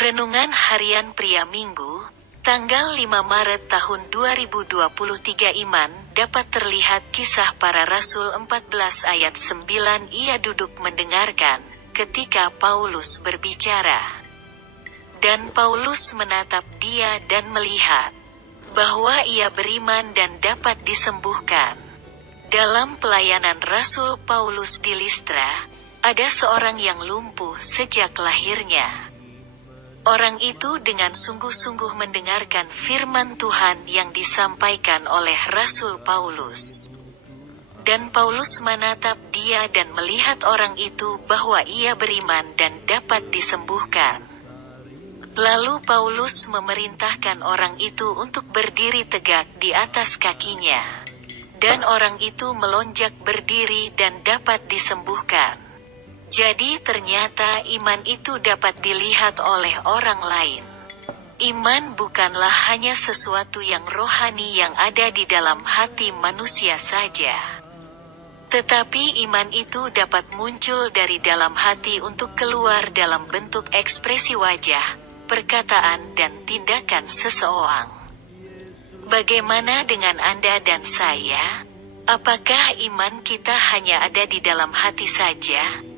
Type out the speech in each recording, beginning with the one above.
Renungan Harian Pria Minggu, tanggal 5 Maret tahun 2023. Iman dapat terlihat. Kisah Para Rasul 14 ayat 9. Ia duduk mendengarkan ketika Paulus berbicara. Dan Paulus menatap dia dan melihat bahwa ia beriman dan dapat disembuhkan. Dalam pelayanan Rasul Paulus di Listra, ada seorang yang lumpuh sejak lahirnya. Orang itu dengan sungguh-sungguh mendengarkan firman Tuhan yang disampaikan oleh Rasul Paulus. Dan Paulus menatap dia dan melihat orang itu bahwa ia beriman dan dapat disembuhkan. Lalu Paulus memerintahkan orang itu untuk berdiri tegak di atas kakinya. Dan orang itu melonjak berdiri dan dapat disembuhkan. Jadi ternyata iman itu dapat dilihat oleh orang lain. Iman bukanlah hanya sesuatu yang rohani yang ada di dalam hati manusia saja. Tetapi iman itu dapat muncul dari dalam hati untuk keluar dalam bentuk ekspresi wajah, perkataan dan tindakan seseorang. Bagaimana dengan Anda dan saya? Apakah iman kita hanya ada di dalam hati saja?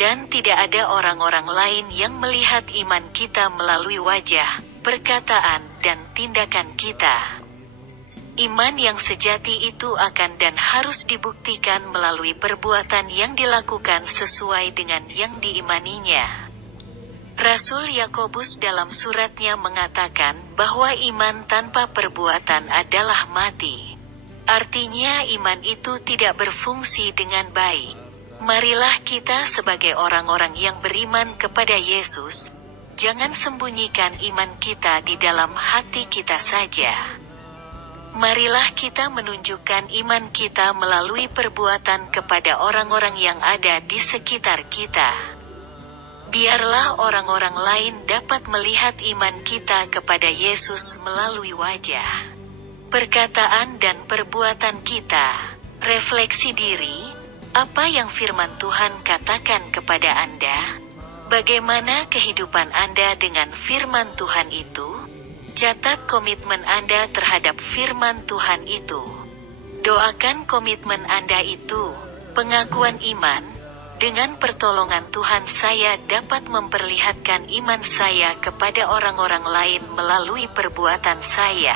Dan tidak ada orang-orang lain yang melihat iman kita melalui wajah, perkataan, dan tindakan kita. Iman yang sejati itu akan dan harus dibuktikan melalui perbuatan yang dilakukan sesuai dengan yang diimaninya. Rasul Yakobus dalam suratnya mengatakan bahwa iman tanpa perbuatan adalah mati. Artinya iman itu tidak berfungsi dengan baik. Marilah kita sebagai orang-orang yang beriman kepada Yesus, jangan sembunyikan iman kita di dalam hati kita saja. Marilah kita menunjukkan iman kita melalui perbuatan kepada orang-orang yang ada di sekitar kita. Biarlah orang-orang lain dapat melihat iman kita kepada Yesus melalui wajah, perkataan dan perbuatan kita. Refleksi diri. Apa yang firman Tuhan katakan kepada Anda? Bagaimana kehidupan Anda dengan firman Tuhan itu? Catat komitmen Anda terhadap firman Tuhan itu. Doakan komitmen Anda itu, pengakuan iman. Dengan pertolongan Tuhan saya dapat memperlihatkan iman saya kepada orang-orang lain melalui perbuatan saya.